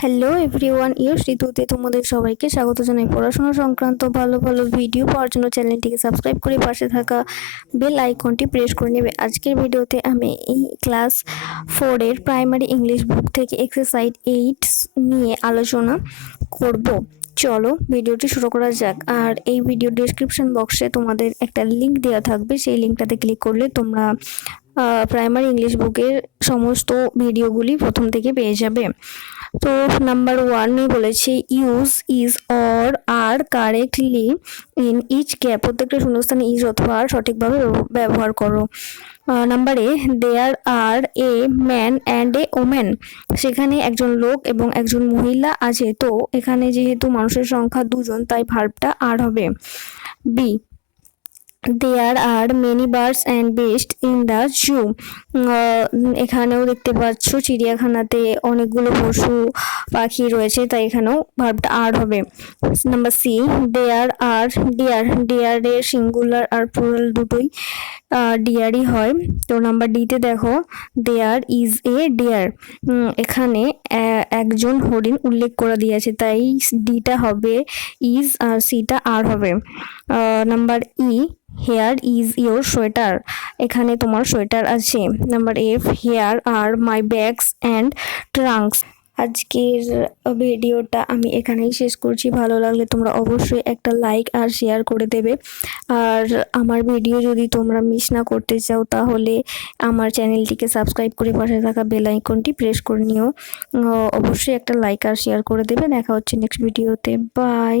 Hello everyone year ঋতুতে তোমাদের সবাইকে স্বাগত জানাই। পড়াশোনা সংক্রান্ত ভালো ভালো ভিডিও পাওয়ার জন্য চ্যানেলটিকে সাবস্ক্রাইব করে পাশে থাকা বেল আইকনটি প্রেস করে নেবে। আজকের ভিডিওতে আমি এই ক্লাস ফোরের প্রাইমারি ইংলিশ বুক থেকে এক্সারসাইজ এইট নিয়ে আলোচনা করব। চলো ভিডিওটি শুরু করা যাক। আর এই ভিডিও ডিসক্রিপশন বক্সে তোমাদের একটা লিঙ্ক দেওয়া থাকবে। সেই লিঙ্কটাতে ক্লিক করলে তোমরা প্রাইমারি ইংলিশ বুকের সমস্ত ভিডিওগুলি প্রথম থেকে পেয়ে যাবে। তো নাম্বার ওয়ানে বলেছে use is or are correctly in each gap প্রত্যেকটা শূন্যস্থানে ইজ অথবা আর সঠিকভাবে ব্যবহার করো। Number there are a man and a woman সেখানে একজন লোক এবং একজন মহিলা আছে। তো এখানে যেহেতু মানুষের সংখ্যা দুজন, তাই ভার্বটা আর হবে। B there are many birds and beasts in the zoo এখানেও দেখতে পাচ্ছ চিড়িয়াখানাতে অনেকগুলো পশু, পাখি রয়েছে, তাই এখানেও ভার্বটা আর হবে। Number C there are deer ডিয়ারের singular আর প্লুরাল দুটোই ডিয়ারই হয়। তো নাম্বার ডিতে দেখো দেয়ার ইজ এ ডিয়ার এখানে একজন হরিণ উল্লেখ করে দিয়েছে, তাই ডিটা হবে ইজ আর সিটা আর হবে। Number E here is your sweater. এখানে তোমার সোয়েটার আছে। Number F, here are my bags and trunks. আজকের ভিডিওটা আমি এখানেই শেষ করছি। ভালো লাগলে তোমরা অবশ্যই একটা লাইক আর শেয়ার করে দেবে। আর আমার ভিডিও যদি তোমরা মিস না করতে চাও, তাহলে আমার চ্যানেলটিকে সাবস্ক্রাইব করে পাশে থাকা বেল আইকনটি প্রেস করে নিও। অবশ্যই একটা লাইক আর শেয়ার করে দেবে। দেখা হচ্ছে নেক্সট ভিডিওতে। বাই!